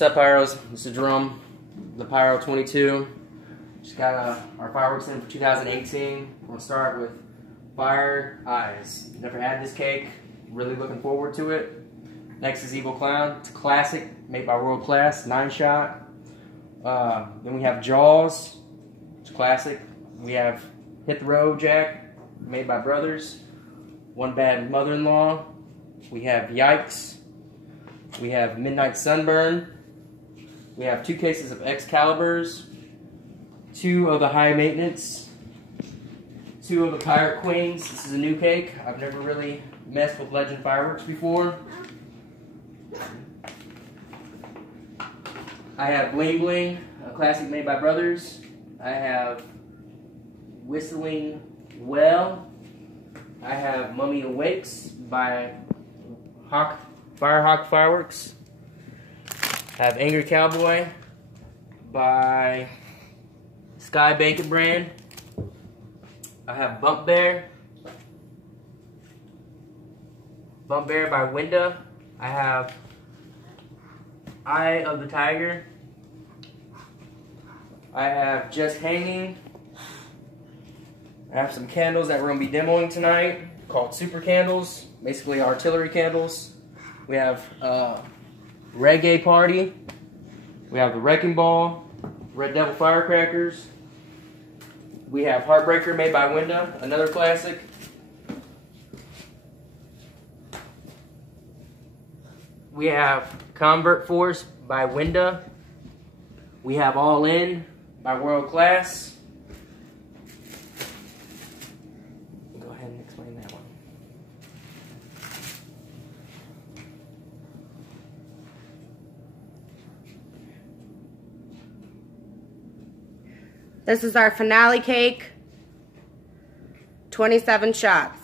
What's up, Pyros? This is Jerome the Pyro 22. Just got our fireworks in for 2018. We're gonna start with Fire Eyes. Never had this cake. Really looking forward to it. Next is Evil Clown. It's a classic made by World Class, 9-shot. Then we have Jaws. It's a classic. We have Hit the Road Jack, made by Brothers. One Bad Mother-in-Law. We have Yikes. We have Midnight Sunburn. We have 2 cases of Excaliburs, 2 of the High Maintenance, 2 of the Pirate Queens. This is a new cake. I've never really messed with Legend Fireworks before. I have Bling Bling, a classic made by Brothers. I have Whistling Well. I have Mummy Awakes by Firehawk Fireworks. I have Angry Cowboy by Sky Bacon Brand. I have Bump Bear by Winda. I have Eye of the Tiger. I have Just Hanging. I have some candles that we're going to be demoing tonight called Super Candles, basically artillery candles. We have Reggae Party. We have the Wrecking Ball, Red Devil Firecrackers. We have Heartbreaker made by Winda, another classic. We have Convert Force by Winda. We have All In by World Class. Go ahead and explain that one. This is our finale cake, 27 shots.